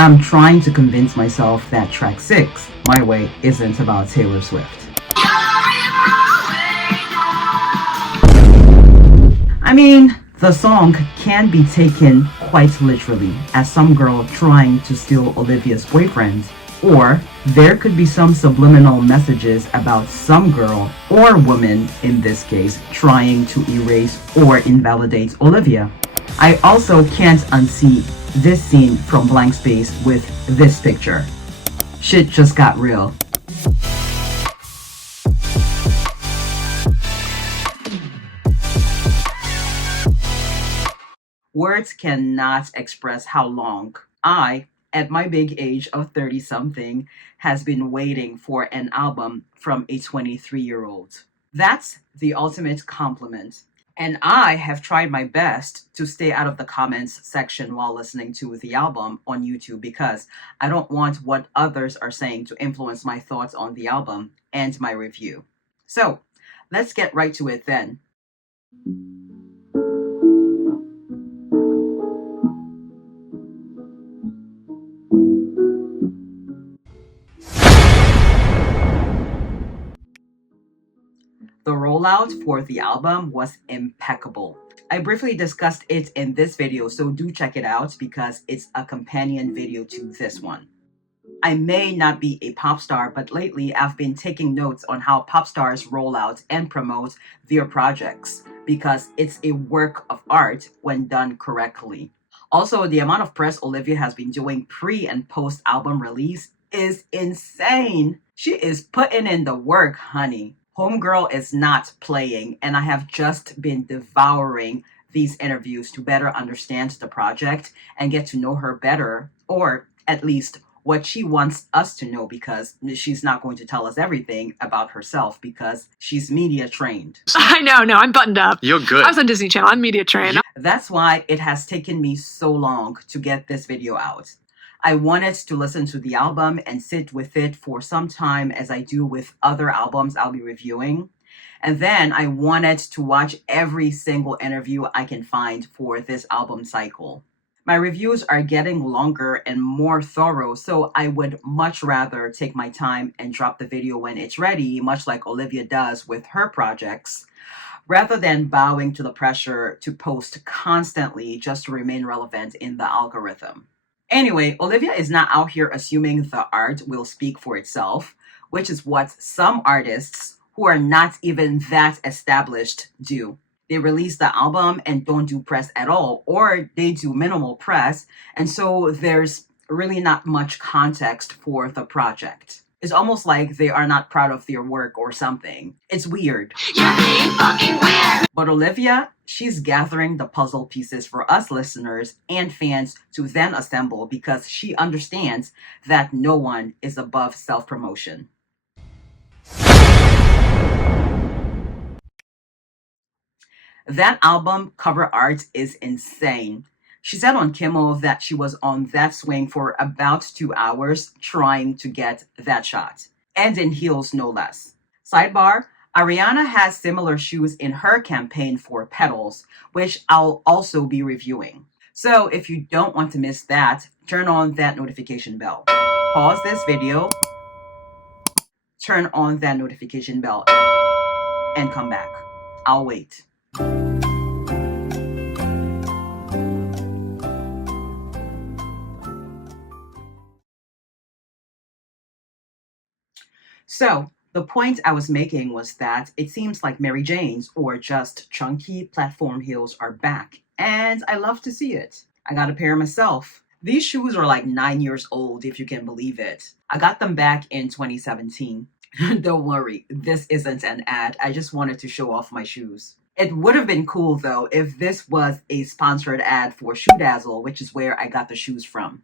I'm trying to convince myself that track 6, My Way, isn't about Taylor Swift. I mean, the song can be taken quite literally as some girl trying to steal Olivia's boyfriend, or there could be some subliminal messages about some girl or woman, in this case, trying to erase or invalidate Olivia. I also can't unsee this scene from Blank Space with this picture. Shit just got real. Words cannot express how long I, at my big age of 30 something, has been waiting for an album from a 23-year-old. That's the ultimate compliment. And I have tried my best to stay out of the comments section while listening to the album on YouTube because I don't want what others are saying to influence my thoughts on the album and my review. So, let's get right to it then. The rollout for the album was impeccable. I briefly discussed it in this video, so do check it out because it's a companion video to this one. I may not be a pop star, but lately I've been taking notes on how pop stars roll out and promote their projects because it's a work of art when done correctly. Also, the amount of press Olivia has been doing pre and post album release is insane. She is putting in the work, honey. Homegirl is not playing, and I have just been devouring these interviews to better understand the project and get to know her better, or at least what she wants us to know, because she's not going to tell us everything about herself because she's media trained. I know, no, I'm buttoned up. You're good. I was on Disney Channel, I'm media trained. That's why it has taken me so long to get this video out. I wanted to listen to the album and sit with it for some time as I do with other albums I'll be reviewing. And then I wanted to watch every single interview I can find for this album cycle. My reviews are getting longer and more thorough, so I would much rather take my time and drop the video when it's ready, much like Olivia does with her projects, rather than bowing to the pressure to post constantly just to remain relevant in the algorithm. Anyway, Olivia is not out here assuming the art will speak for itself, which is what some artists who are not even that established do. They release the album and don't do press at all, or they do minimal press, and so there's really not much context for the project. It's almost like they are not proud of their work or something. It's weird. You're being fucking weird. But Olivia, she's gathering the puzzle pieces for us listeners and fans to then assemble because she understands that no one is above self-promotion. That album cover art is insane. She said on Kimmel that she was on that swing for about 2 hours trying to get that shot. And in heels, no less. Sidebar, Ariana has similar shoes in her campaign for Petals, which I'll also be reviewing. So if you don't want to miss that, turn on that notification bell. Pause this video, turn on that notification bell, and come back. I'll wait. So, the point I was making was that it seems like Mary Jane's or just chunky platform heels are back, and I love to see it. I got a pair myself. These shoes are like 9 years old, if you can believe it. I got them back in 2017. Don't worry, this isn't an ad. I just wanted to show off my shoes. It would have been cool though if this was a sponsored ad for Shoe Dazzle, which is where I got the shoes from.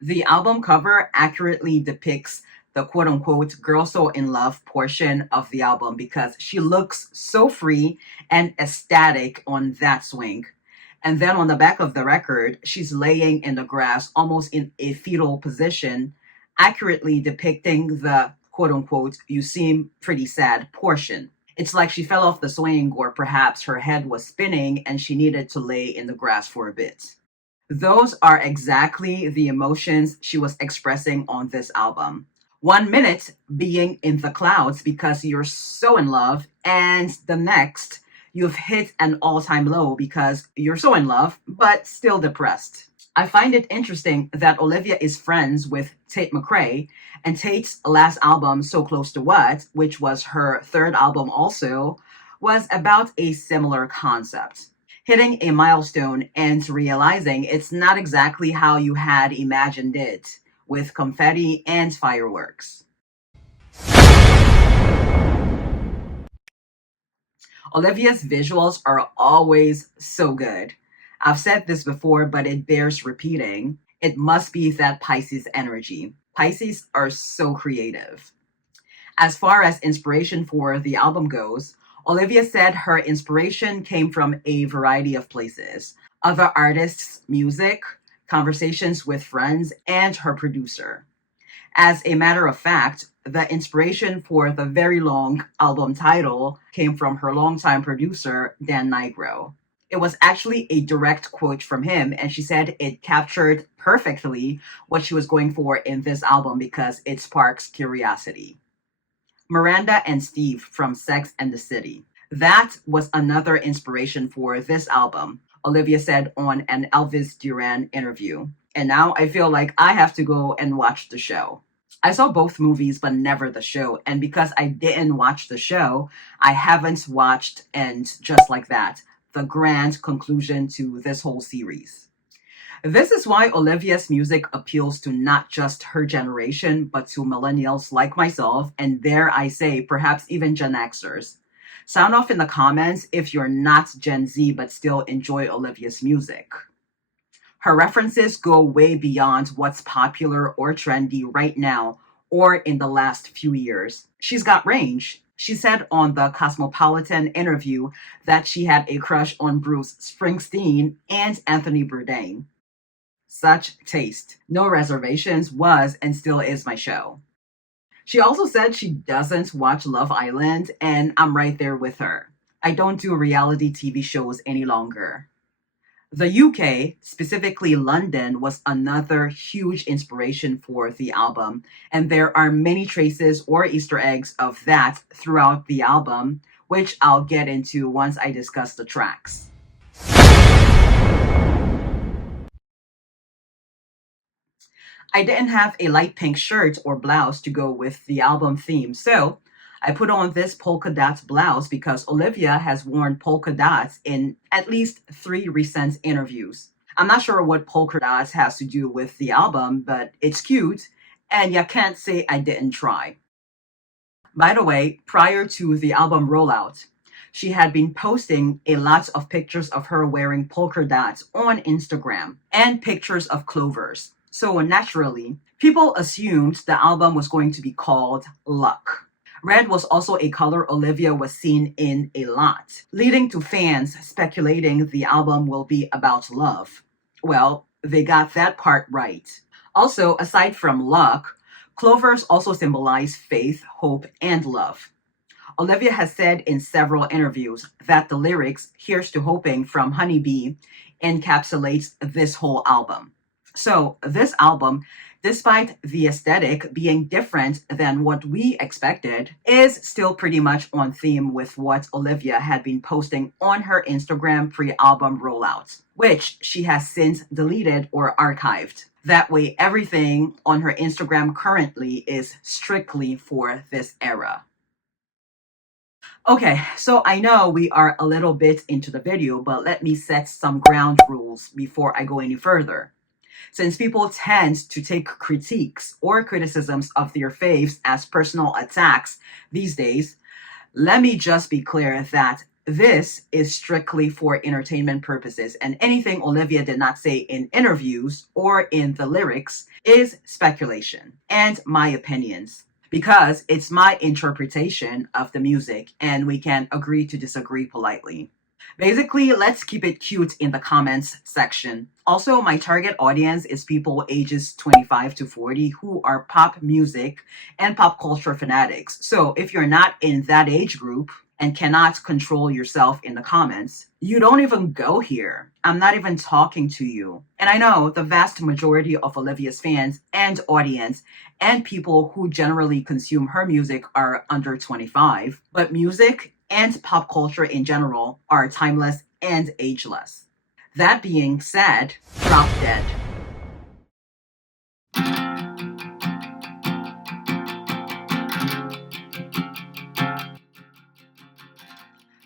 The album cover accurately depicts the quote-unquote girl so in love portion of the album because she looks so free and ecstatic on that swing. And then on the back of the record, she's laying in the grass almost in a fetal position, accurately depicting the quote-unquote you seem pretty sad portion. It's like she fell off the swing or perhaps her head was spinning and she needed to lay in the grass for a bit. Those are exactly the emotions she was expressing on this album. 1 minute being in the clouds because you're so in love, and the next you've hit an all time low because you're so in love, but still depressed. I find it interesting that Olivia is friends with Tate McRae, and Tate's last album, So Close to What, which was her third album also, was about a similar concept. Hitting a milestone and realizing it's not exactly how you had imagined it, with confetti and fireworks. Olivia's visuals are always so good. I've said this before, but it bears repeating. It must be that Pisces energy. Pisces are so creative. As far as inspiration for the album goes, Olivia said her inspiration came from a variety of places: other artists' music, conversations with friends, and her producer. As a matter of fact, the inspiration for the very long album title came from her longtime producer, Dan Nigro. It was actually a direct quote from him, and she said it captured perfectly what she was going for in this album because it sparks curiosity. Miranda and Steve from Sex and the City. That was another inspiration for this album, Olivia said on an Elvis Duran interview. And now I feel like I have to go and watch the show. I saw both movies, but never the show. And because I didn't watch the show, I haven't watched And Just Like That, the grand conclusion to this whole series. This is why Olivia's music appeals to not just her generation, but to millennials like myself, and dare I say, perhaps even Gen Xers. Sound off in the comments if you're not Gen Z but still enjoy Olivia's music. Her references go way beyond what's popular or trendy right now or in the last few years. She's got range. She said on the Cosmopolitan interview that she had a crush on Bruce Springsteen and Anthony Bourdain. Such taste. No Reservations was and still is my show. She also said she doesn't watch Love Island, and I'm right there with her. I don't do reality TV shows any longer. The UK, specifically London, was another huge inspiration for the album, and there are many traces or Easter eggs of that throughout the album, which I'll get into once I discuss the tracks. I didn't have a light pink shirt or blouse to go with the album theme, so I put on this polka dot blouse because Olivia has worn polka dots in at least 3 recent interviews. I'm not sure what polka dots has to do with the album, but it's cute, and you can't say I didn't try. By the way, prior to the album rollout, she had been posting a lot of pictures of her wearing polka dots on Instagram and pictures of clovers. So naturally, people assumed the album was going to be called Luck. Red was also a color Olivia was seen in a lot, leading to fans speculating the album will be about love. Well, they got that part right. Also, aside from luck, clovers also symbolize faith, hope, and love. Olivia has said in several interviews that the lyrics Here's to Hoping from Honeybee encapsulates this whole album. So, this album, despite the aesthetic being different than what we expected, is still pretty much on theme with what Olivia had been posting on her Instagram pre-album rollout, which she has since deleted or archived. That way, everything on her Instagram currently is strictly for this era. Okay, so I know we are a little bit into the video, but let me set some ground rules before I go any further. Since people tend to take critiques or criticisms of their faves as personal attacks these days, let me just be clear that this is strictly for entertainment purposes, and anything Olivia did not say in interviews or in the lyrics is speculation and my opinions, because it's my interpretation of the music and we can agree to disagree politely. Basically, let's keep it cute in the comments section. Also, my target audience is people ages 25 to 40 who are pop music and pop culture fanatics. So if you're not in that age group, and cannot control yourself in the comments, you don't even go here. I'm not even talking to you. And I know the vast majority of Olivia's fans and audience and people who generally consume her music are under 25, but music and pop culture in general are timeless and ageless. That being said, Drop Dead.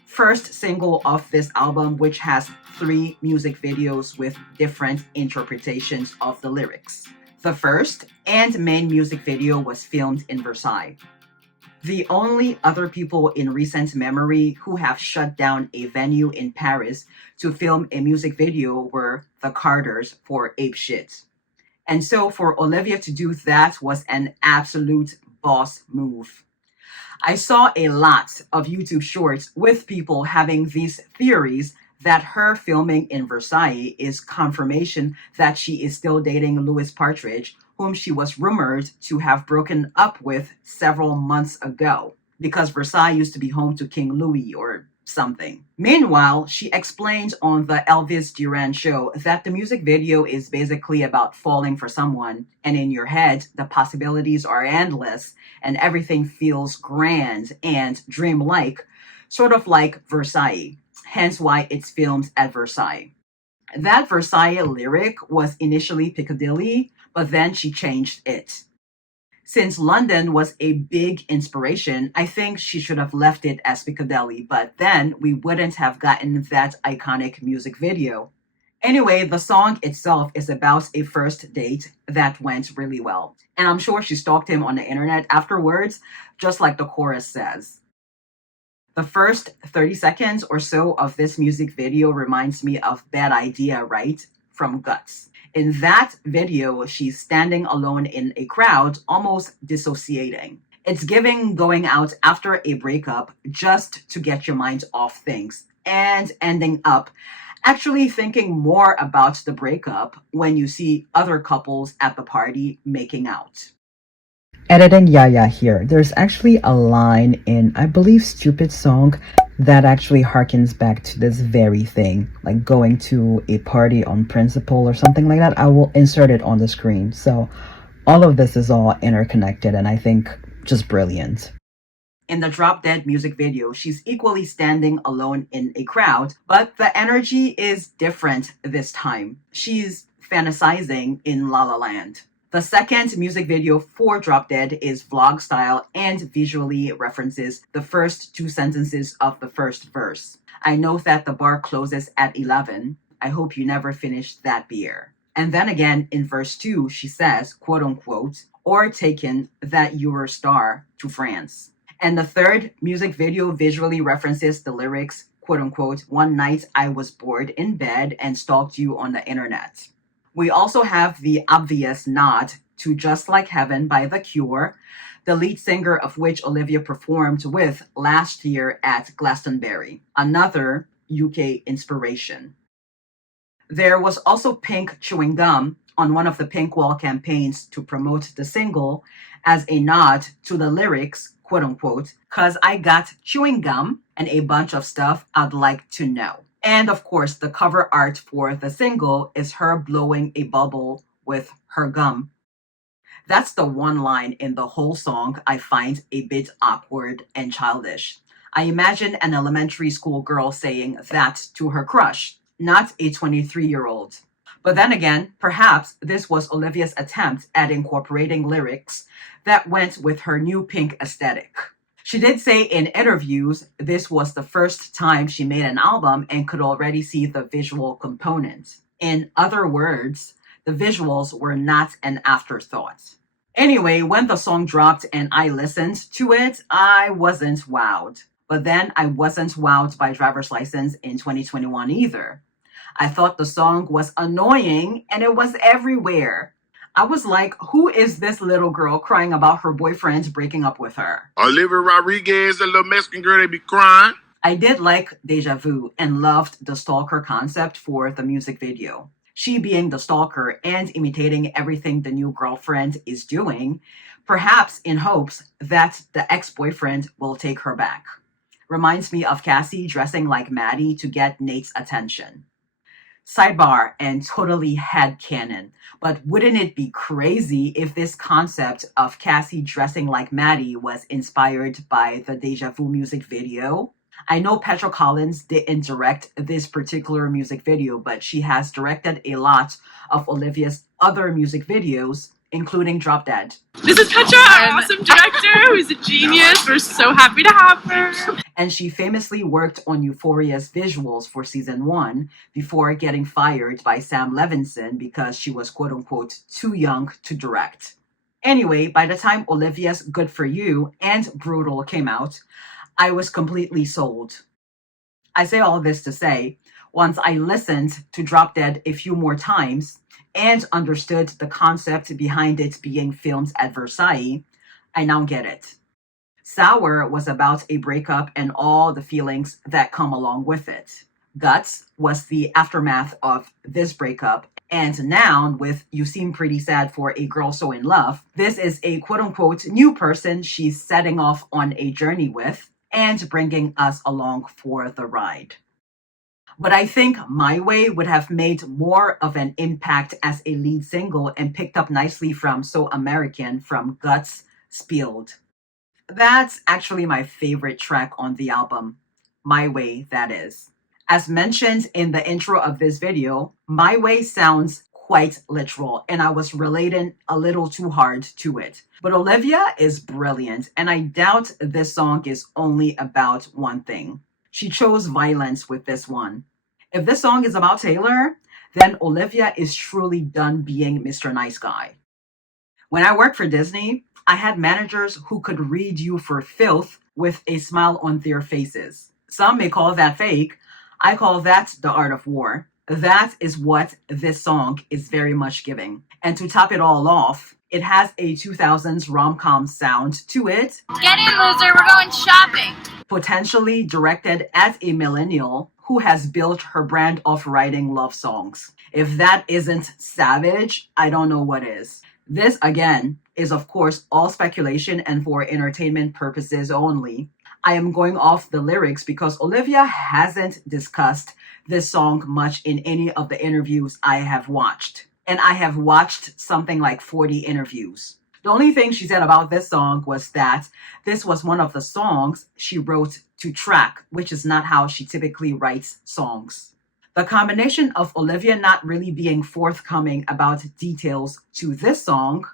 First single of this album, which has 3 music videos with different interpretations of the lyrics. The first and main music video was filmed in Versailles. The only other people in recent memory who have shut down a venue in Paris to film a music video were the Carters for Ape Shit. And so for Olivia to do that was an absolute boss move. I saw a lot of YouTube shorts with people having these theories that her filming in Versailles is confirmation that she is still dating Louis Partridge, whom she was rumored to have broken up with several months ago, because Versailles used to be home to King Louis or something. Meanwhile, she explained on the Elvis Duran show that the music video is basically about falling for someone, and in your head, the possibilities are endless, and everything feels grand and dreamlike, sort of like Versailles, hence why it's filmed at Versailles. That Versailles lyric was initially Piccadilly, but then she changed it. Since London was a big inspiration, I think she should have left it as Piccadilly, but then we wouldn't have gotten that iconic music video. Anyway, the song itself is about a first date that went really well. And I'm sure she stalked him on the internet afterwards, just like the chorus says. The first 30 seconds or so of this music video reminds me of Bad Idea, Right? From Guts. In that video, she's standing alone in a crowd, almost dissociating. It's giving going out after a breakup just to get your mind off things, and ending up actually thinking more about the breakup when you see other couples at the party making out. Editing Yaya here. There's actually a line in, I believe, Stupid Song that actually harkens back to this very thing, like going to a party on principle or something like that. I will insert it on the screen. So all of this is all interconnected and I think just brilliant. In the Drop Dead music video, she's equally standing alone in a crowd, but the energy is different this time. She's fantasizing in La La Land. The second music video for Drop Dead is vlog style and visually references the first 2 sentences of the first verse. I know that the bar closes at 11. I hope you never finish that beer. And then again in verse 2, she says, quote unquote, or taken that you were a star to France. And the third music video visually references the lyrics, quote unquote, one night I was bored in bed and stalked you on the internet. We also have the obvious nod to Just Like Heaven by The Cure, the lead singer of which Olivia performed with last year at Glastonbury, another UK inspiration. There was also pink chewing gum on one of the Pink Wall campaigns to promote the single as a nod to the lyrics, quote unquote, cause I got chewing gum and a bunch of stuff I'd like to know. And of course, the cover art for the single is her blowing a bubble with her gum. That's the one line in the whole song I find a bit awkward and childish. I imagine an elementary school girl saying that to her crush, not a 23-year-old. But then again, perhaps this was Olivia's attempt at incorporating lyrics that went with her new pink aesthetic. She did say in interviews this was the first time she made an album and could already see the visual component. In other words, the visuals were not an afterthought. Anyway, when the song dropped and I listened to it, I wasn't wowed. But then I wasn't wowed by Driver's License in 2021 either. I thought the song was annoying and it was everywhere. I was like, who is this little girl crying about her boyfriend breaking up with her? Olivia Rodriguez, a little Mexican girl, they be crying. I did like Deja Vu and loved the stalker concept for the music video. She being the stalker and imitating everything the new girlfriend is doing, perhaps in hopes that the ex-boyfriend will take her back. Reminds me of Cassie dressing like Maddie to get Nate's attention. Sidebar and totally headcanon, but wouldn't it be crazy if this concept of Cassie dressing like Maddie was inspired by the Deja Vu music video? I know Petra Collins didn't direct this particular music video, but she has directed a lot of Olivia's other music videos, including Drop Dead. This is Petra, our awesome director, who's a genius. We're so happy to have her. And she famously worked on Euphoria's visuals for season 1 before getting fired by Sam Levinson because she was quote-unquote too young to direct. Anyway, by the time Olivia's Good For You and Brutal came out, I was completely sold. I say all this to say, once I listened to Drop Dead a few more times and understood the concept behind it being filmed at Versailles, I now get it. Sour was about a breakup and all the feelings that come along with it. Guts was the aftermath of this breakup. And Noun with You Seem Pretty Sad for a Girl So In Love. This is a quote-unquote new person she's setting off on a journey with and bringing us along for the ride. But I think My Way would have made more of an impact as a lead single and picked up nicely from So American from Guts Spilled. That's actually my favorite track on the album. My Way, that is. As mentioned in the intro of this video, My Way sounds quite literal, and I was relating a little too hard to it. But Olivia is brilliant, and I doubt this song is only about one thing. She chose violence with this one. If this song is about Taylor, then Olivia is truly done being Mr. Nice Guy. When I worked for Disney, I had managers who could read you for filth with a smile on their faces. Some may call that fake. I call that the art of war. That is what this song is very much giving. And to top it all off, it has a 2000s rom-com sound to it. Get in, loser, we're going shopping. Potentially directed at a millennial who has built her brand of writing love songs. If that isn't savage, I don't know what is. This, again, is of course all speculation and for entertainment purposes only. I am going off the lyrics because Olivia hasn't discussed this song much in any of the interviews I have watched. And I have watched something like 40 interviews. The only thing she said about this song was that this was one of the songs she wrote to track, which is not how she typically writes songs. The combination of Olivia not really being forthcoming about details to this song,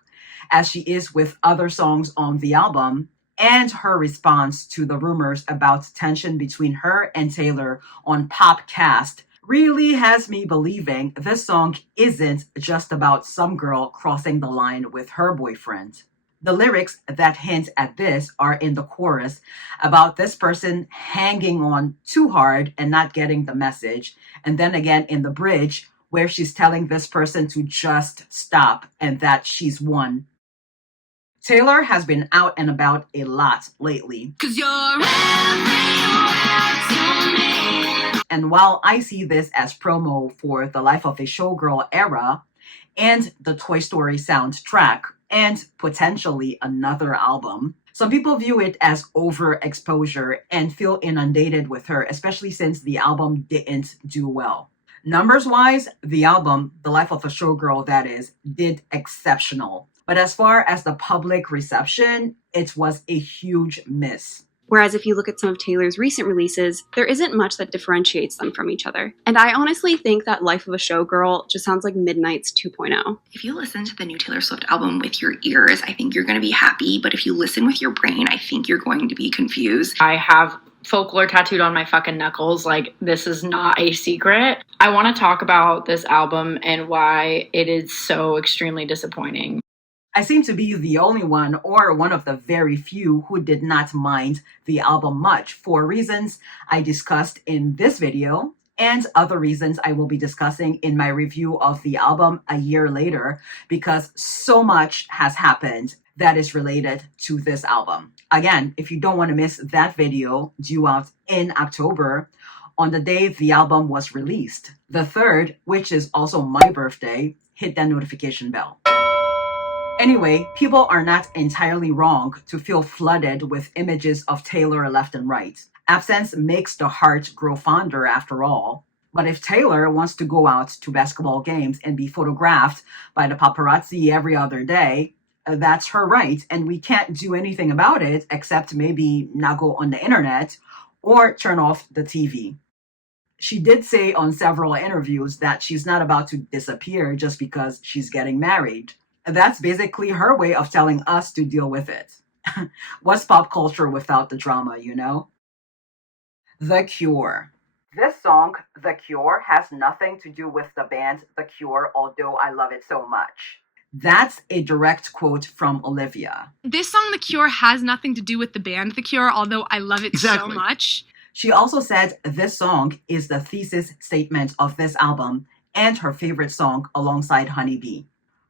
as she is with other songs on the album, and her response to the rumors about tension between her and Taylor on Popcast really has me believing this song isn't just about some girl crossing the line with her boyfriend. The lyrics that hint at this are in the chorus about this person hanging on too hard and not getting the message, and then again in the bridge where she's telling this person to just stop and that she's won. Taylor has been out and about a lot lately. 'Cause you're everywhere to me. And while I see this as promo for the Life of a Showgirl era and the Toy Story soundtrack and potentially another album, some people view it as overexposure and feel inundated with her, especially since the album didn't do well. Numbers-wise, the album, The Life of a Showgirl that is, did exceptional. But as far as the public reception, it was a huge miss. Whereas if you look at some of Taylor's recent releases, there isn't much that differentiates them from each other. And I honestly think that Life of a Showgirl just sounds like Midnight's 2.0. If you listen to the new Taylor Swift album with your ears, I think you're going to be happy. But if you listen with your brain, I think you're going to be confused. I have folklore tattooed on my fucking knuckles. Like, this is not a secret. I want to talk about this album and why it is so extremely disappointing. I seem to be the only one, or one of the very few, who did not mind the album much for reasons I discussed in this video and other reasons I will be discussing in my review of the album a year later, because so much has happened that is related to this album. Again, if you don't want to miss that video due out in October, on the day the album was released, the 3rd, which is also my birthday, hit that notification bell. Anyway, people are not entirely wrong to feel flooded with images of Taylor left and right. Absence makes the heart grow fonder after all. But if Taylor wants to go out to basketball games and be photographed by the paparazzi every other day, that's her right, and we can't do anything about it except maybe not go on the internet or turn off the TV. She did say on several interviews that she's not about to disappear just because she's getting married. That's basically her way of telling us to deal with it. What's pop culture without the drama, you know? The Cure. This song, The Cure, has nothing to do with the band The Cure, although I love it so much. That's a direct quote from Olivia. This song, The Cure, has nothing to do with the band The Cure, although I love it so much. She also said this song is the thesis statement of this album and her favorite song alongside Honeybee.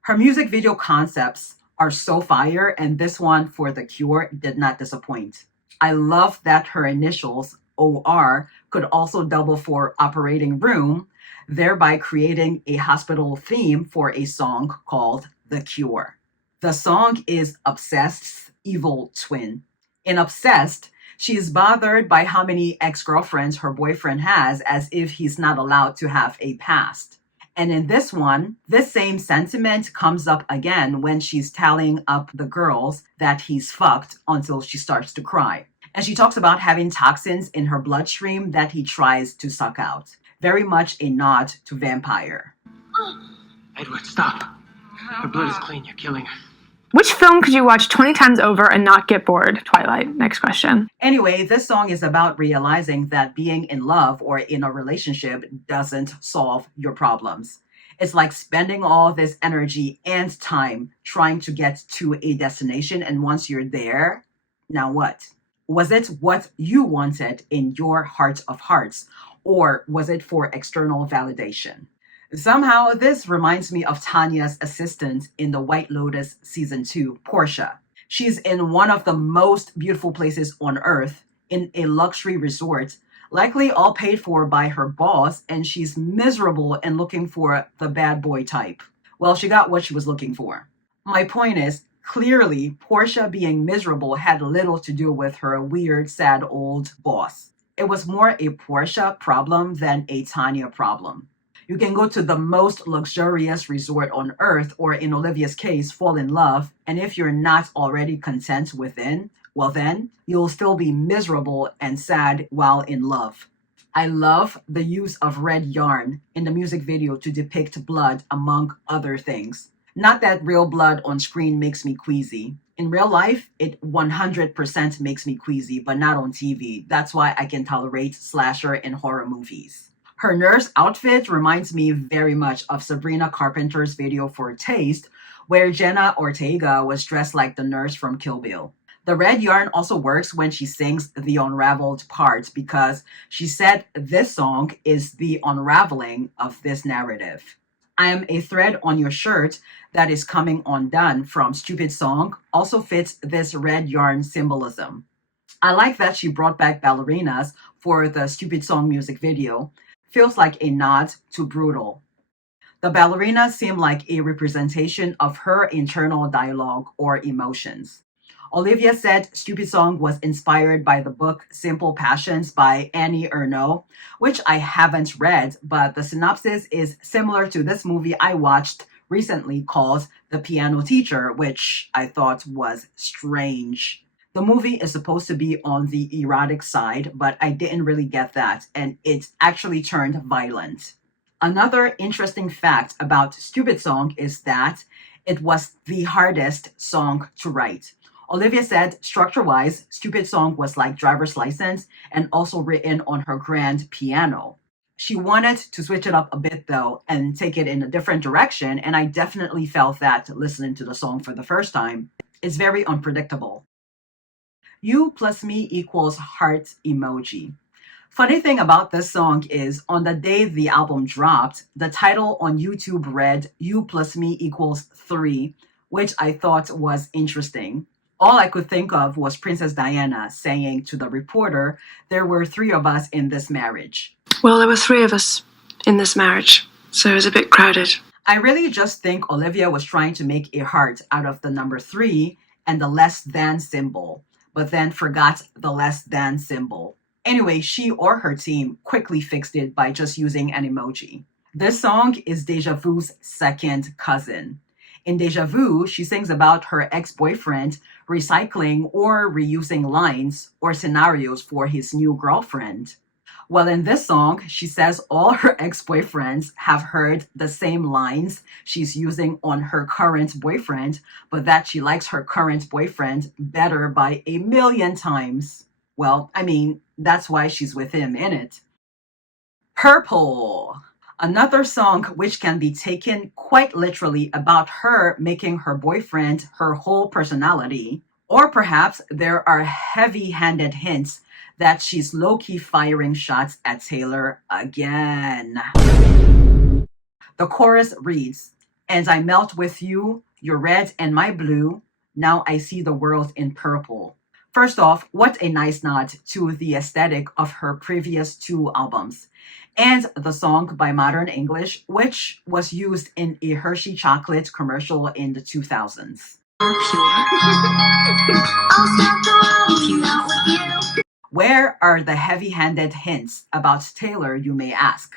Her music video concepts are so fire, and this one for The Cure did not disappoint. I love that her initials, OR, could also double for operating room, thereby creating a hospital theme for a song called The Cure. The song is Obsessed's evil twin. In Obsessed, she is bothered by how many ex-girlfriends her boyfriend has, as if he's not allowed to have a past. And in this one, this same sentiment comes up again when she's tallying up the girls that he's fucked until she starts to cry. And she talks about having toxins in her bloodstream that he tries to suck out. Very much a nod to Vampire. Edward, stop. Her blood is clean. You're killing her. Which film could you watch 20 times over and not get bored? Twilight. Next question. Anyway, this song is about realizing that being in love or in a relationship doesn't solve your problems. It's like spending all this energy and time trying to get to a destination, and once you're there, now what? Was it what you wanted in your heart of hearts, or was it for external validation? Somehow, this reminds me of Tanya's assistant in The White Lotus Season 2, Portia. She's in one of the most beautiful places on earth, in a luxury resort, likely all paid for by her boss, and she's miserable and looking for the bad boy type. Well, she got what she was looking for. My point is, clearly, Portia being miserable had little to do with her weird, sad old boss. It was more a Portia problem than a Tanya problem. You can go to the most luxurious resort on earth, or in Olivia's case, fall in love, and if you're not already content within, well then, you'll still be miserable and sad while in love. I love the use of red yarn in the music video to depict blood, among other things. Not that real blood on screen makes me queasy. In real life, it 100% makes me queasy, but not on TV. That's why I can tolerate slasher and horror movies. Her nurse outfit reminds me very much of Sabrina Carpenter's video for Taste, where Jenna Ortega was dressed like the nurse from Kill Bill. The red yarn also works when she sings the unraveled part, because she said this song is the unraveling of this narrative. I Am a Thread on Your Shirt That Is Coming Undone from Stupid Song also fits this red yarn symbolism. I like that she brought back ballerinas for the Stupid Song music video. Feels like a nod to Brutal. The ballerinas seem like a representation of her internal dialogue or emotions. Olivia said Stupid Song was inspired by the book Simple Passions by Annie Ernaux, which I haven't read, but the synopsis is similar to this movie I watched recently called The Piano Teacher, which I thought was strange. The movie is supposed to be on the erotic side, but I didn't really get that, and it actually turned violent. Another interesting fact about Stupid Song is that it was the hardest song to write. Olivia said, structure-wise, Stupid Song was like Driver's License and also written on her grand piano. She wanted to switch it up a bit, though, and take it in a different direction, and I definitely felt that listening to the song for the first time. It's very unpredictable. You plus me equals heart emoji. Funny thing about this song is, on the day the album dropped, the title on YouTube read You plus me equals 3, which I thought was interesting. All I could think of was Princess Diana saying to the reporter, there were 3 of us in this marriage. Well, there were 3 of us in this marriage, so it was a bit crowded. I really just think Olivia was trying to make a heart out of the number 3 and the less than symbol, but then forgot the less than symbol. Anyway, she or her team quickly fixed it by just using an emoji. This song is Deja Vu's second cousin. In Deja Vu, she sings about her ex-boyfriend recycling or reusing lines or scenarios for his new girlfriend. Well, in this song, she says all her ex-boyfriends have heard the same lines she's using on her current boyfriend, but that she likes her current boyfriend better by 1,000,000 times. Well, I mean, that's why she's with him, innit? Purple. Another song which can be taken quite literally about her making her boyfriend her whole personality. Or perhaps there are heavy-handed hints that she's low-key firing shots at Taylor again. The chorus reads, "And I melt with you, your red and my blue, now I see the world in purple." First off, what a nice nod to the aesthetic of her previous two albums. And the song by Modern English, which was used in a Hershey chocolate commercial in the 2000s. Where are the heavy-handed hints about Taylor, you may ask?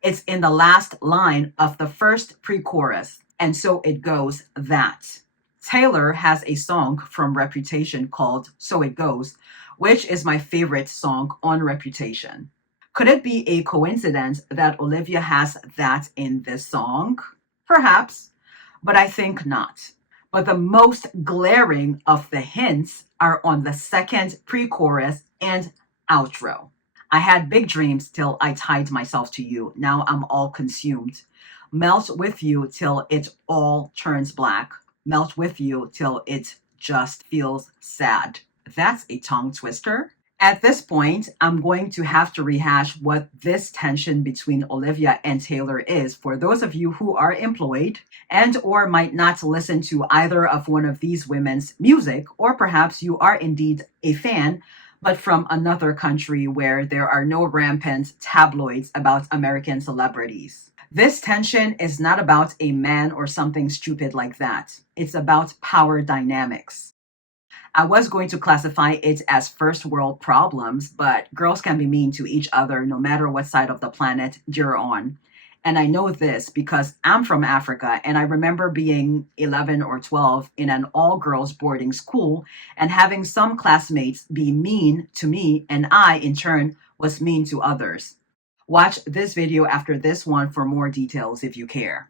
It's in the last line of the first pre-chorus, and so it goes that. Taylor has a song from Reputation called So It Goes, which is my favorite song on Reputation. Could it be a coincidence that Olivia has that in this song? Perhaps, but I think not. But the most glaring of the hints are on the second pre-chorus and outro. I had big dreams till I tied myself to you. Now I'm all consumed. Melt with you till it all turns black. Melt with you till it just feels sad. That's a tongue twister. At this point, I'm going to have to rehash what this tension between Olivia and Taylor is for those of you who are employed and or might not listen to either of one of these women's music, or perhaps you are indeed a fan, but from another country where there are no rampant tabloids about American celebrities. This tension is not about a man or something stupid like that. It's about power dynamics. I was going to classify it as first world problems, but girls can be mean to each other no matter what side of the planet you're on. And I know this because I'm from Africa, and I remember being 11 or 12 in an all-girls boarding school and having some classmates be mean to me, and I, in turn, was mean to others. Watch this video after this one for more details if you care.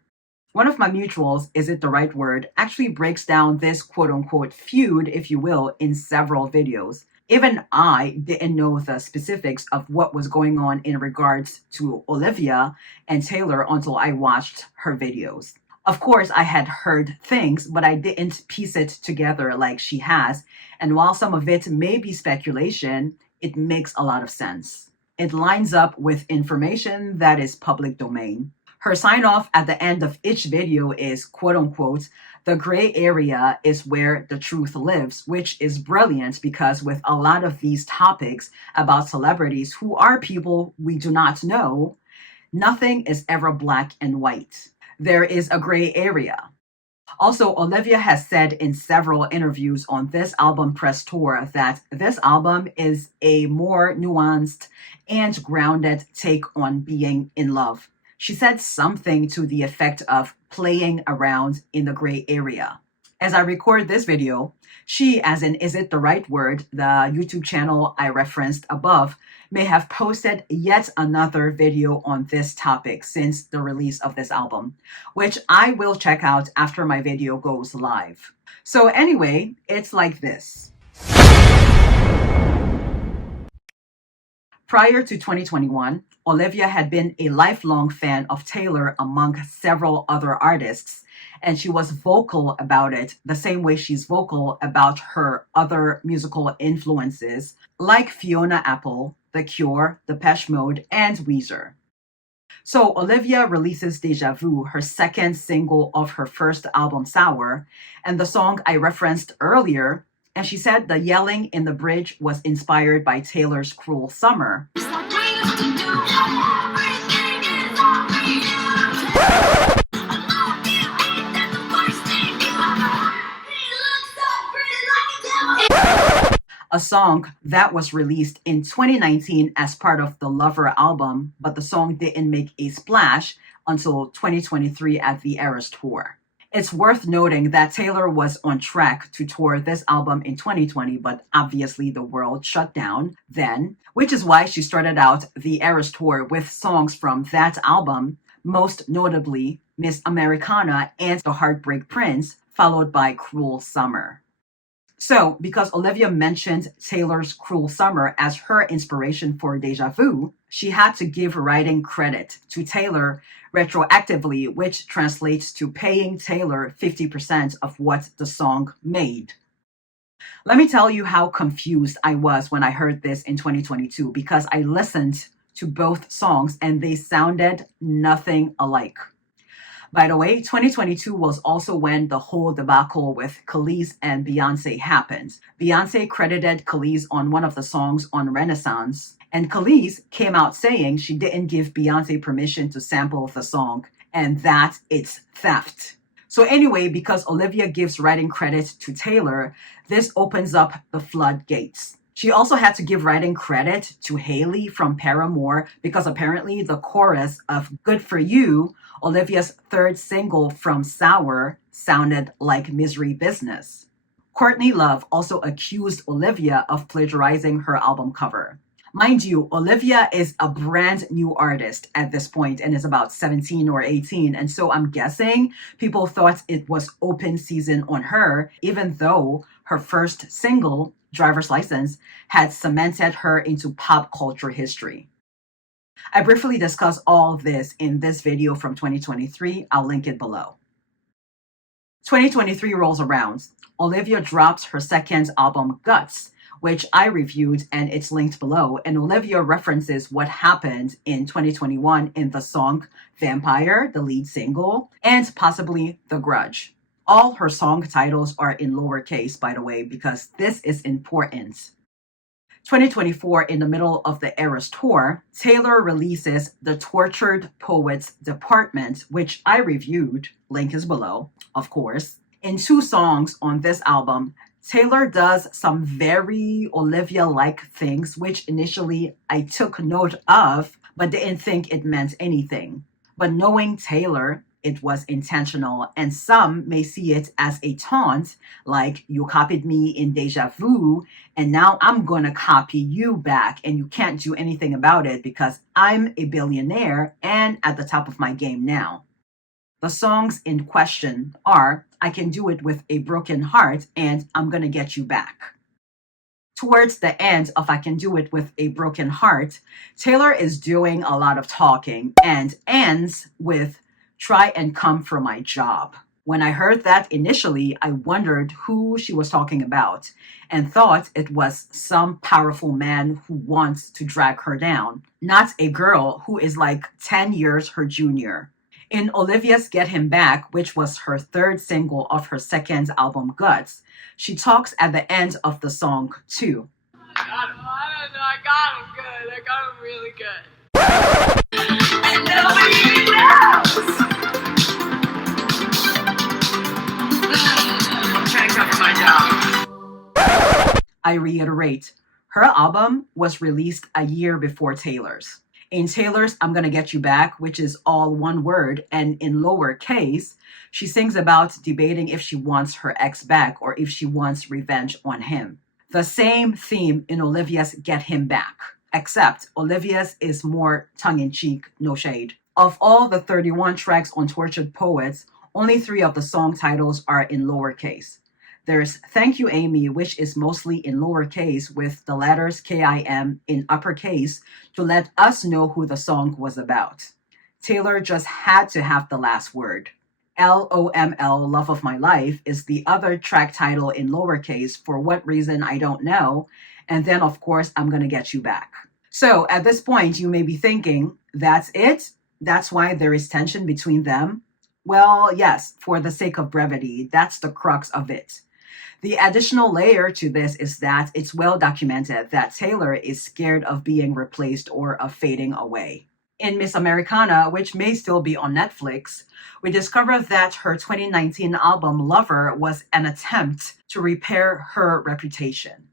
One of my mutuals, Is It the Right Word, actually breaks down this quote-unquote feud, if you will, in several videos. Even I didn't know the specifics of what was going on in regards to Olivia and Taylor until I watched her videos. Of course, I had heard things, but I didn't piece it together like she has. And while some of it may be speculation, it makes a lot of sense. It lines up with information that is public domain. Her sign-off at the end of each video is, quote-unquote, "The gray area is where the truth lives," which is brilliant because with a lot of these topics about celebrities who are people we do not know, nothing is ever black and white. There is a gray area. Also, Olivia has said in several interviews on this album press tour that this album is a more nuanced and grounded take on being in love. She said something to the effect of playing around in the gray area. As I record this video, she, as in Is It the Right Word, the YouTube channel I referenced above, may have posted yet another video on this topic since the release of this album, which I will check out after my video goes live. So anyway, it's like this. Prior to 2021, Olivia had been a lifelong fan of Taylor among several other artists, and she was vocal about it the same way she's vocal about her other musical influences like Fiona Apple, The Cure, Depeche Mode, and Weezer. So Olivia releases Deja Vu, her second single of her first album, Sour, and the song I referenced earlier, and she said the yelling in the bridge was inspired by Taylor's Cruel Summer. a song that was released in 2019 as part of the Lover album, but the song didn't make a splash until 2023 at the Eras Tour. It's worth noting that Taylor was on track to tour this album in 2020, but obviously the world shut down then, which is why she started out the Eras Tour with songs from that album, most notably Miss Americana and The Heartbreak Prince, followed by Cruel Summer. So, because Olivia mentioned Taylor's Cruel Summer as her inspiration for Deja Vu, she had to give writing credit to Taylor retroactively, which translates to paying Taylor 50% of what the song made. Let me tell you how confused I was when I heard this in 2022, because I listened to both songs and they sounded nothing alike. By the way, 2022 was also when the whole debacle with Khalees and Beyonce happened. Beyonce credited Khalees on one of the songs on Renaissance, and Khalees came out saying she didn't give Beyonce permission to sample the song, and that it's theft. So anyway, because Olivia gives writing credit to Taylor, this opens up the floodgates. She also had to give writing credit to Hailey from Paramore because apparently the chorus of Good For You, Olivia's third single from Sour, sounded like Misery Business. Courtney Love also accused Olivia of plagiarizing her album cover. Mind you, Olivia is a brand new artist at this point and is about 17 or 18. And so I'm guessing people thought it was open season on her, even though her first single, Driver's License, had cemented her into pop culture history. I briefly discuss all this in this video from 2023. I'll link it below. 2023 rolls around. Olivia drops her second album, Guts, which I reviewed and it's linked below. And Olivia references what happened in 2021 in the song Vampire, the lead single, and possibly The Grudge. All her song titles are in lowercase, by the way, because this is important. 2024, in the middle of the Eras Tour, Taylor releases The Tortured Poets Department, which I reviewed, link is below, of course. In 2 songs on this album, Taylor does some very Olivia-like things, which initially I took note of, but didn't think it meant anything. But knowing Taylor, it was intentional, and some may see it as a taunt, like you copied me in Deja Vu, and now I'm gonna copy you back, and you can't do anything about it because I'm a billionaire and at the top of my game now. The songs in question are I Can Do It With a Broken Heart and I'm Gonna Get You Back. Towards the end of I Can Do It With a Broken Heart, Taylor is doing a lot of talking and ends with Try and Come for My Job. When I heard that initially, I wondered who she was talking about and thought it was some powerful man who wants to drag her down, not a girl who is like 10 years her junior. In Olivia's Get Him Back, which was her third single of her second album, Guts, she talks at the end of the song, too. I got him good. I got him really good. And nobody knows. I'm trying to cover my job. I reiterate, her album was released a year before Taylor's. In Taylor's I'm Gonna Get You Back, which is all one word and in lowercase, she sings about debating if she wants her ex back or if she wants revenge on him. The same theme in Olivia's Get Him Back, except Olivia's is more tongue-in-cheek, no shade. Of all the 31 tracks on Tortured Poets, only 3 of the song titles are in lowercase. There's Thank You Amy, which is mostly in lowercase with the letters K-I-M in uppercase to let us know who the song was about. Taylor just had to have the last word. LOML, Love of My Life, is the other track title in lowercase for what reason I don't know. And then, of course, I'm Gonna Get You Back. So at this point, you may be thinking, that's it? That's why there is tension between them? Well, yes, for the sake of brevity, that's the crux of it. The additional layer to this is that it's well documented that Taylor is scared of being replaced or of fading away. In Miss Americana, which may still be on Netflix, we discover that her 2019 album Lover was an attempt to repair her reputation.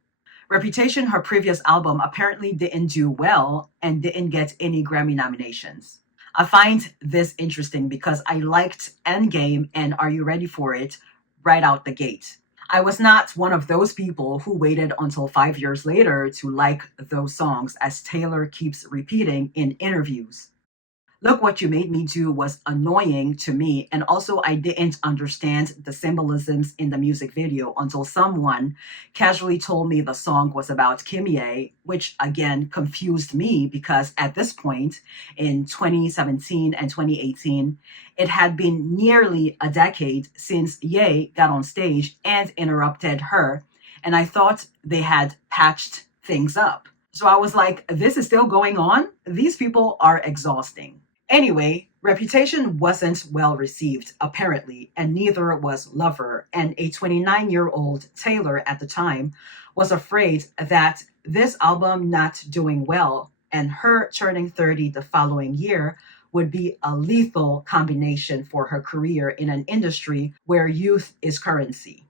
Reputation, her previous album, apparently didn't do well and didn't get any Grammy nominations. I find this interesting because I liked Endgame and Are You Ready for It right out the gate. I was not one of those people who waited until 5 years later to like those songs, as Taylor keeps repeating in interviews. Look What You Made Me Do was annoying to me, and also I didn't understand the symbolisms in the music video until someone casually told me the song was about Kimye, which again confused me because at this point in 2017 and 2018, it had been nearly a decade since Ye got on stage and interrupted her, and I thought they had patched things up. So I was like, this is still going on? These people are exhausting. Anyway, Reputation wasn't well received, apparently, and neither was Lover, and a 29-year-old Taylor at the time was afraid that this album not doing well and her turning 30 the following year would be a lethal combination for her career in an industry where youth is currency.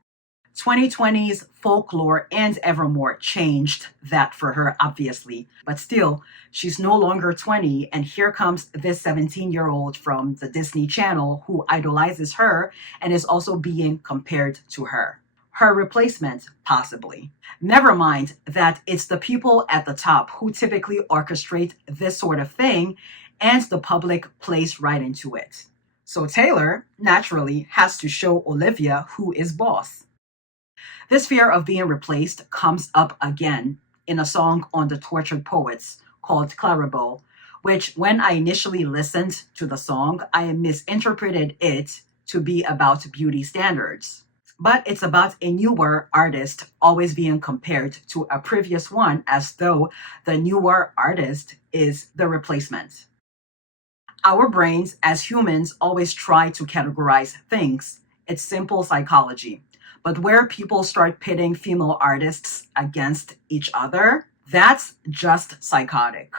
2020's Folklore and Evermore changed that for her, obviously, but still, she's no longer 20, and here comes this 17-year-old from the Disney Channel who idolizes her and is also being compared to her. Her replacement, possibly. Never mind that it's the people at the top who typically orchestrate this sort of thing, and the public plays right into it. So Taylor, naturally, has to show Olivia who is boss. This fear of being replaced comes up again in a song on the Tortured Poets called Clarabelle, which when I initially listened to the song, I misinterpreted it to be about beauty standards. But it's about a newer artist always being compared to a previous one as though the newer artist is the replacement. Our brains as humans always try to categorize things. It's simple psychology. But where people start pitting female artists against each other, that's just psychotic.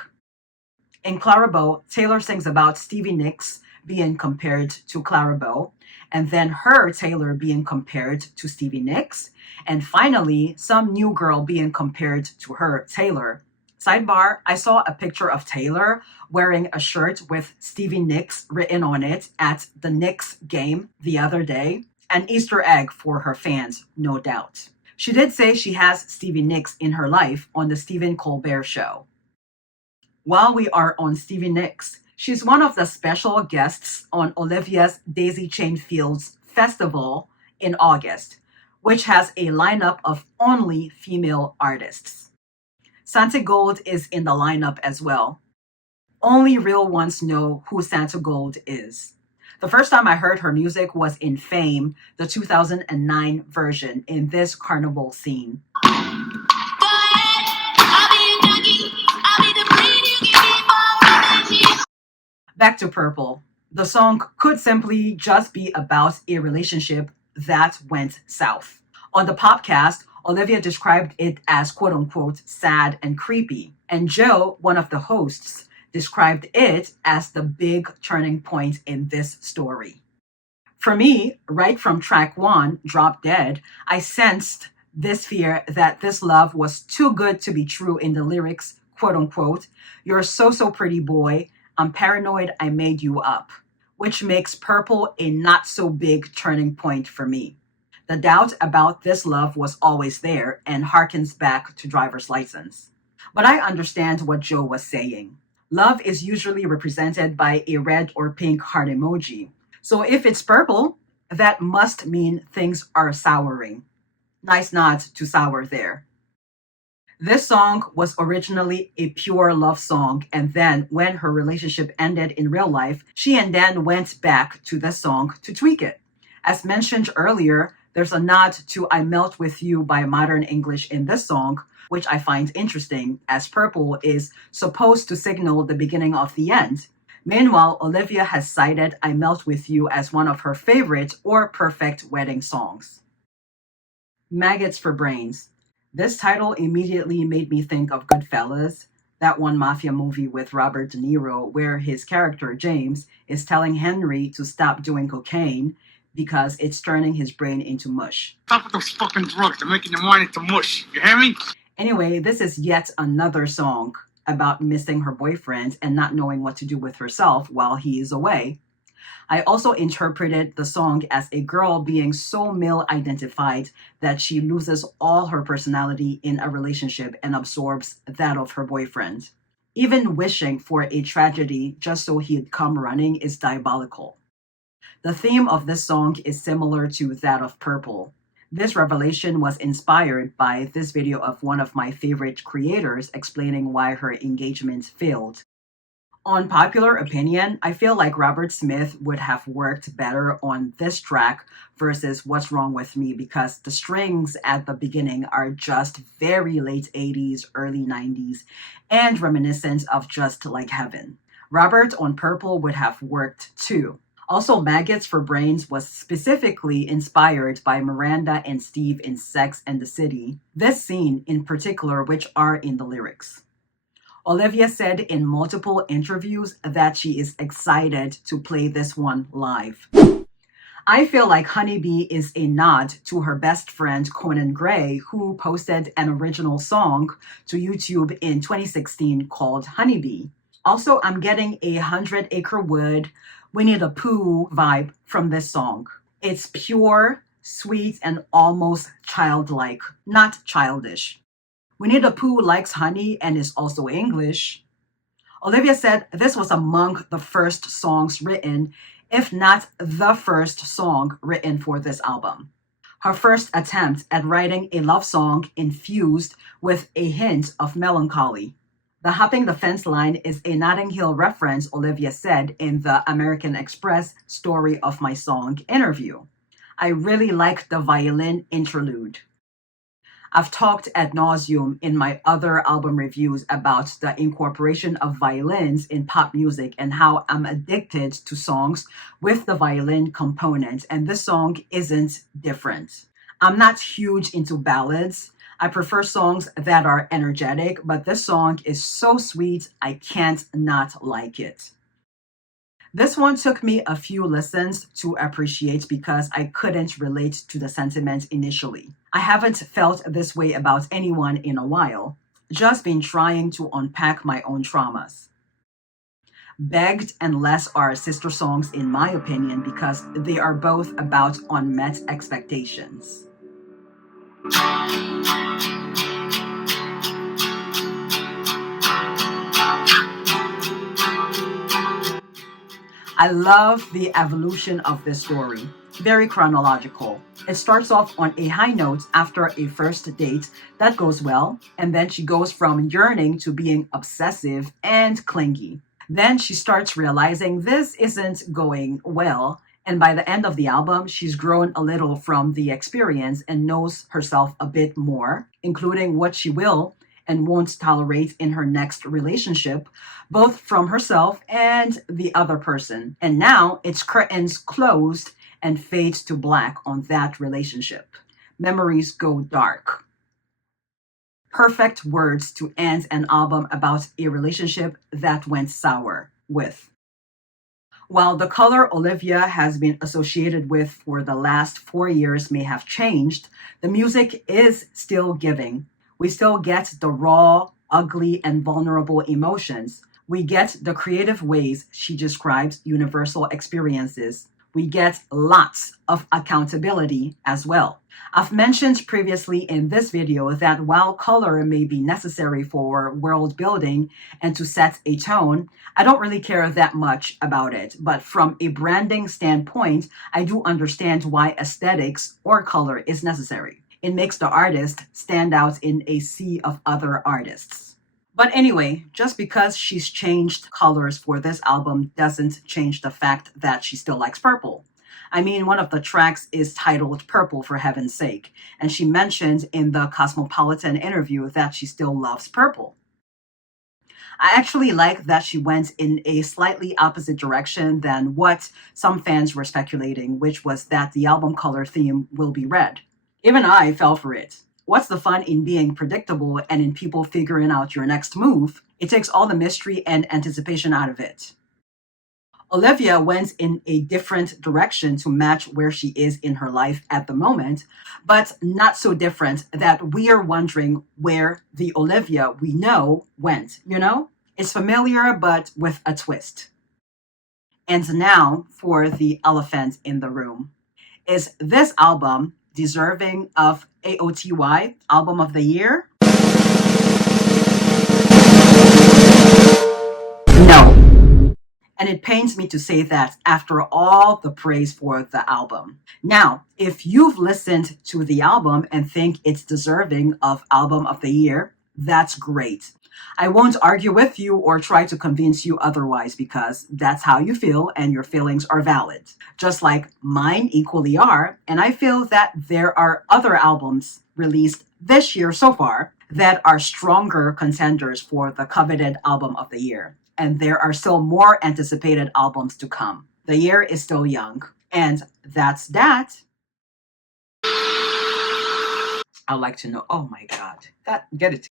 In Clarabelle, Taylor sings about Stevie Nicks being compared to Clarabelle, and then her, Taylor, being compared to Stevie Nicks, and finally, some new girl being compared to her, Taylor. Sidebar, I saw a picture of Taylor wearing a shirt with Stevie Nicks written on it at the Knicks game the other day. An Easter egg for her fans, no doubt. She did say she has Stevie Nicks in her life on the Stephen Colbert Show. While we are on Stevie Nicks, she's one of the special guests on Olivia's Daisy Chain Fields Festival in August, which has a lineup of only female artists. Santa Gold is in the lineup as well. Only real ones know who Santa Gold is. The first time I heard her music was in Fame, the 2009 version, in this carnival scene. Back to Purple. The song could simply just be about a relationship that went south. On the podcast, Olivia described it as quote-unquote sad and creepy, and Joe, one of the hosts, described it as the big turning point in this story. For me, right from track 1, Drop Dead, I sensed this fear that this love was too good to be true in the lyrics, quote unquote, "You're so pretty boy, I'm paranoid I made you up," which makes Purple a not so big turning point for me. The doubt about this love was always there and harkens back to Driver's License. But I understand what Joe was saying. Love is usually represented by a red or pink heart emoji. So if it's purple, that must mean things are souring. Nice nod to sour there. This song was originally a pure love song, and then when her relationship ended in real life, she and Dan went back to the song to tweak it. As mentioned earlier, there's a nod to I Melt With You by Modern English in this song, which I find interesting, as Purple is supposed to signal the beginning of the end. Meanwhile, Olivia has cited I Melt With You as one of her favorite or perfect wedding songs. Maggots for Brains. This title immediately made me think of Goodfellas, that one mafia movie with Robert De Niro where his character, James, is telling Henry to stop doing cocaine because it's turning his brain into mush. Stop with those fucking drugs. They're making your mind into mush. You hear me? Anyway, this is yet another song about missing her boyfriend and not knowing what to do with herself while he is away. I also interpreted the song as a girl being so male identified that she loses all her personality in a relationship and absorbs that of her boyfriend. Even wishing for a tragedy just so he'd come running is diabolical. The theme of this song is similar to that of Purple. This revelation was inspired by this video of one of my favorite creators explaining why her engagement failed. On popular opinion, I feel like Robert Smith would have worked better on this track versus What's Wrong With Me because the strings at the beginning are just very late 80s, early 90s, and reminiscent of Just Like Heaven. Robert on Purple would have worked too. Also, Maggots for Brains was specifically inspired by Miranda and Steve in Sex and the City, this scene in particular, which are in the lyrics. Olivia said in multiple interviews that she is excited to play this one live. I feel like Honeybee is a nod to her best friend Conan Gray, who posted an original song to YouTube in 2016 called Honeybee. Also, I'm getting a 100 Acre Wood, Winnie the Pooh vibe from this song. It's pure, sweet, and almost childlike, not childish. Winnie the Pooh likes honey and is also English. Olivia said this was among the first songs written, if not the first song written for this album. Her first attempt at writing a love song infused with a hint of melancholy. The Hopping the Fence line is a Notting Hill reference, Olivia said in the American Express Story of My Song interview. I really like the violin interlude. I've talked ad nauseum in my other album reviews about the incorporation of violins in pop music and how I'm addicted to songs with the violin component, and this song isn't different. I'm not huge into ballads. I prefer songs that are energetic, but this song is so sweet, I can't not like it. This one took me a few listens to appreciate because I couldn't relate to the sentiment initially. I haven't felt this way about anyone in a while, just been trying to unpack my own traumas. Begged and Less are sister songs in my opinion because they are both about unmet expectations. I love the evolution of this story. Very chronological. It starts off on a high note after a first date that goes well, and then she goes from yearning to being obsessive and clingy. Then she starts realizing this isn't going well, and by the end of the album, she's grown a little from the experience and knows herself a bit more, including what she will and won't tolerate in her next relationship, both from herself and the other person. And now it's curtains closed and fades to black on that relationship. Memories go dark. Perfect words to end an album about a relationship that went sour with. While the color Olivia has been associated with for the last 4 years may have changed, the music is still giving. We still get the raw, ugly, and vulnerable emotions. We get the creative ways she describes universal experiences. We get lots of accountability as well. I've mentioned previously in this video that while color may be necessary for world building and to set a tone, I don't really care that much about it. But from a branding standpoint, I do understand why aesthetics or color is necessary. It makes the artist stand out in a sea of other artists. But anyway, just because she's changed colors for this album doesn't change the fact that she still likes purple. I mean, one of the tracks is titled Purple, for heaven's sake, and she mentioned in the Cosmopolitan interview that she still loves purple. I actually like that she went in a slightly opposite direction than what some fans were speculating, which was that the album color theme will be red. Even I fell for it. What's the fun in being predictable and in people figuring out your next move? It takes all the mystery and anticipation out of it. Olivia went in a different direction to match where she is in her life at the moment, but not so different that we are wondering where the Olivia we know went, you know? It's familiar, but with a twist. And now for the elephant in the room. Is this album deserving of AOTY, Album of the Year? No. And it pains me to say that after all the praise for the album. Now, if you've listened to the album and think it's deserving of Album of the Year, that's great. I won't argue with you or try to convince you otherwise because that's how you feel and your feelings are valid. Just like mine equally are, and I feel that there are other albums released this year so far that are stronger contenders for the coveted Album of the Year. And there are still more anticipated albums to come. The year is still young. And that's that. I'd like to know, oh my God, get it.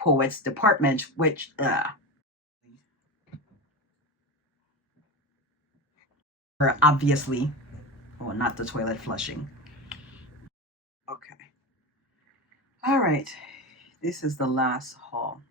Poets department, which, obviously, oh, not the toilet flushing. Okay. All right. This is the last haul.